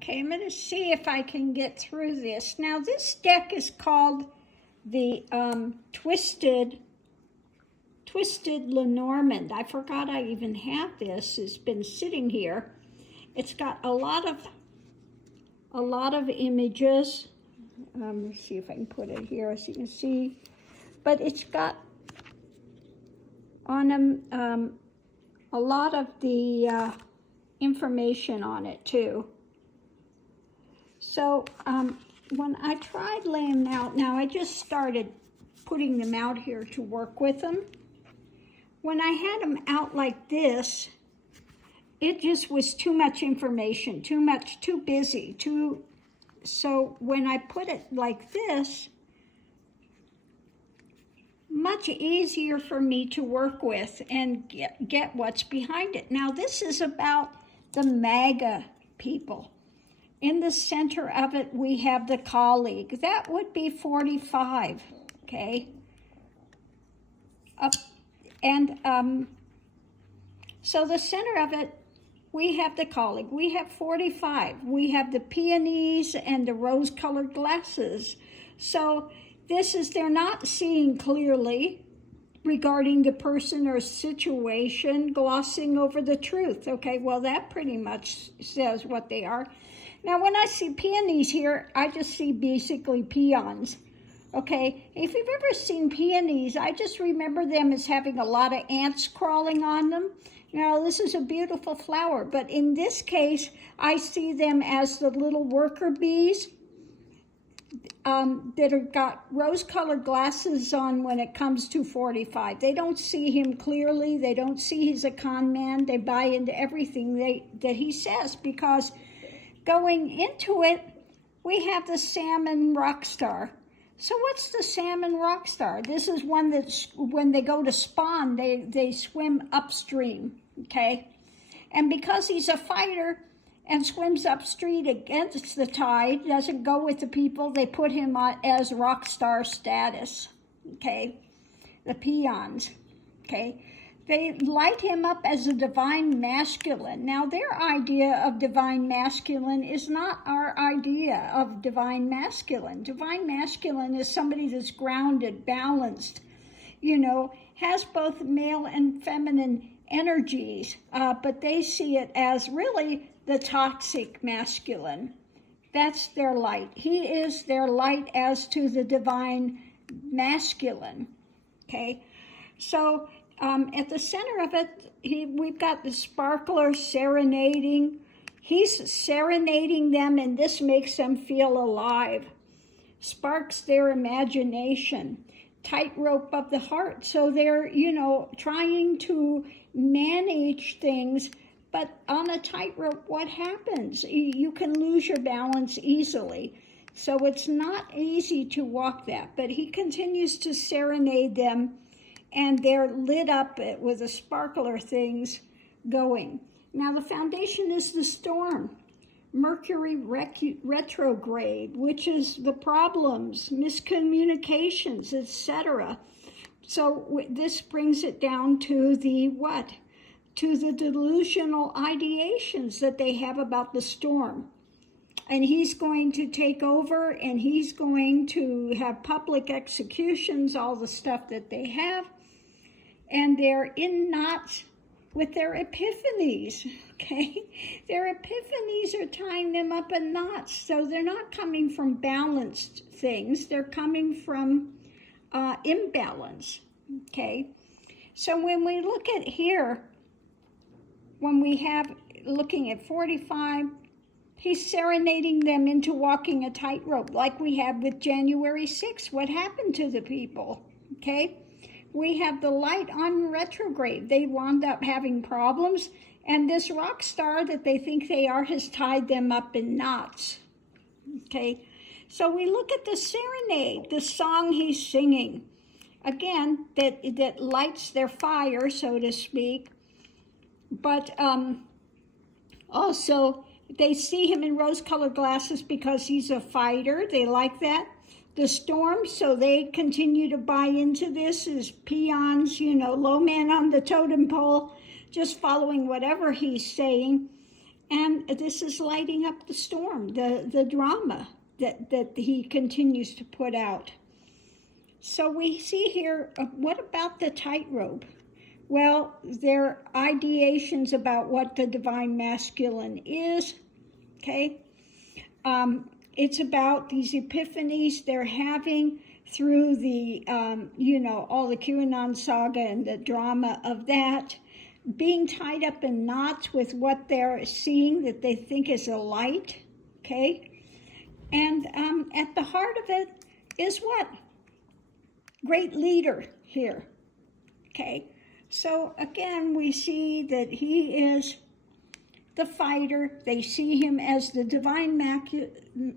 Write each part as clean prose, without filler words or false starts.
Okay, I'm going to see if I can get through this. Now, this deck is called the Twisted Lenormand. I forgot I even had this. It's been sitting here. It's got a lot of images. Let me see if I can put it here so you can see. But it's got on them a lot of the information on it too. So when I tried laying them out, now I just started putting them out here to work with them. When I had them out like this, it just was too much information, too busy, so when I put it like this, much easier for me to work with and get what's behind it. Now this is about the MAGA people. In the center of it, we have the colleague. That would be 45, okay? So the center of it, we have the colleague. We have 45. We have the peonies and the rose-colored glasses. So this is, they're not seeing clearly regarding the person or situation, glossing over the truth. Okay, well, that pretty much says what they are. Now, when I see peonies here, I just see basically peons. Okay, if you've ever seen peonies, I just remember them as having a lot of ants crawling on them. Now, this is a beautiful flower, but in this case, I see them as the little worker bees that have got rose-colored glasses on when it comes to 45. They don't see him clearly. They don't see he's a con man. They buy into everything that he says, because going into it, we have the salmon rock star. So what's the salmon rock star? This is one that when they go to spawn, they swim upstream, okay? And because he's a fighter and swims upstream against the tide, doesn't go with the people, they put him as rock star status, okay? The peons, okay? They light him up as a divine masculine. Now, their idea of divine masculine is not our idea of divine masculine. Divine masculine is somebody that's grounded, balanced, has both male and feminine energies, but they see it as really the toxic masculine. That's their light. He is their light as to the divine masculine, okay? So, at the center of it, we've got the sparkler serenading. He's serenading them, and this makes them feel alive. Sparks their imagination. Tightrope of the heart. So they're, trying to manage things, but on a tightrope, what happens? You can lose your balance easily. So it's not easy to walk that, but he continues to serenade them, and they're lit up with the sparkler things going. Now, the foundation is the storm. Mercury retrograde, which is the problems, miscommunications, etc. So this brings it down to the what? To the delusional ideations that they have about the storm. And he's going to take over, and he's going to have public executions, all the stuff that they have. And they're in knots with their epiphanies, okay? Their epiphanies are tying them up in knots. So they're not coming from balanced things. They're coming from imbalance, okay? So when we look at here, when we have looking at 45, he's serenading them into walking a tightrope like we have with January 6th. What happened to the people, okay? We have the light on retrograde. They wound up having problems, and this rock star that they think they are has tied them up in knots, okay? So we look at the serenade, the song he's singing. Again, that lights their fire, so to speak, but also they see him in rose-colored glasses because he's a fighter. They like that. The storm, so they continue to buy into this as peons, low man on the totem pole, just following whatever he's saying. And this is lighting up the storm, the drama that he continues to put out. So we see here, what about the tightrope? Well, there are ideations about what the divine masculine is, okay? It's about these epiphanies they're having through the, all the QAnon saga and the drama of that, being tied up in knots with what they're seeing that they think is a light, okay? And at the heart of it is what? Great leader here, okay? So again, we see that he is the fighter. They see him as the divine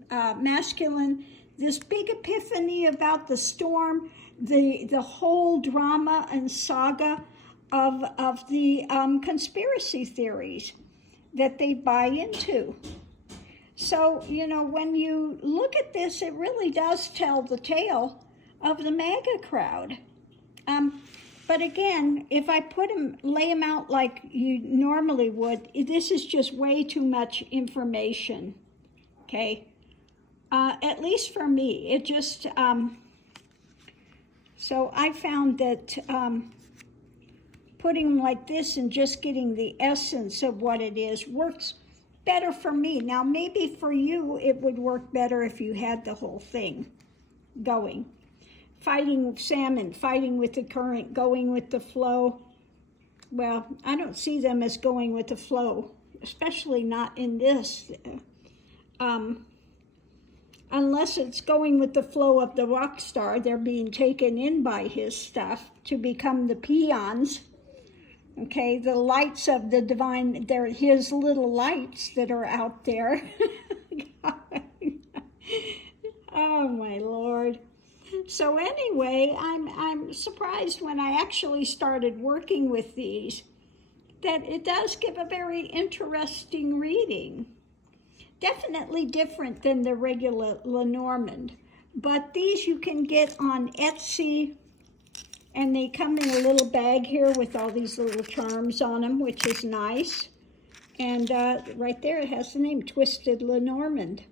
masculine, this big epiphany about the storm, the whole drama and saga of the conspiracy theories that they buy into. So, when you look at this, it really does tell the tale of the MAGA crowd. But again, if I lay them out like you normally would, this is just way too much information, okay? At least for me, it just, so I found that putting them like this and just getting the essence of what it is works better for me. Now, maybe for you, it would work better if you had the whole thing going. Fighting with salmon, fighting with the current, going with the flow. Well, I don't see them as going with the flow, especially not in this. Unless it's going with the flow of the rock star, they're being taken in by his stuff to become the peons. Okay, the lights of the divine, they're his little lights that are out there. Oh my Lord. So anyway, I'm surprised when I actually started working with these that it does give a very interesting reading. Definitely different than the regular Lenormand, but these you can get on Etsy, and they come in a little bag here with all these little charms on them, which is nice. And right there it has the name, Twisted Lenormand,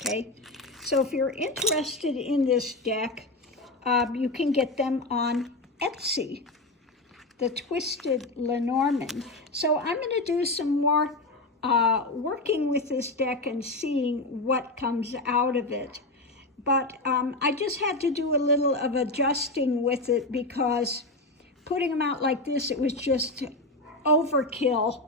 okay? So if you're interested in this deck, you can get them on Etsy, the Twisted Lenormand. So I'm going to do some more working with this deck and seeing what comes out of it. But I just had to do a little of adjusting with it because putting them out like this, it was just overkill.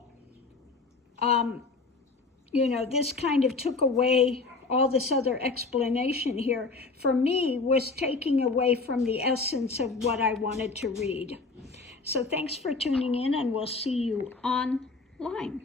This kind of took away all this other explanation here, for me, was taking away from the essence of what I wanted to read. So thanks for tuning in, and we'll see you online.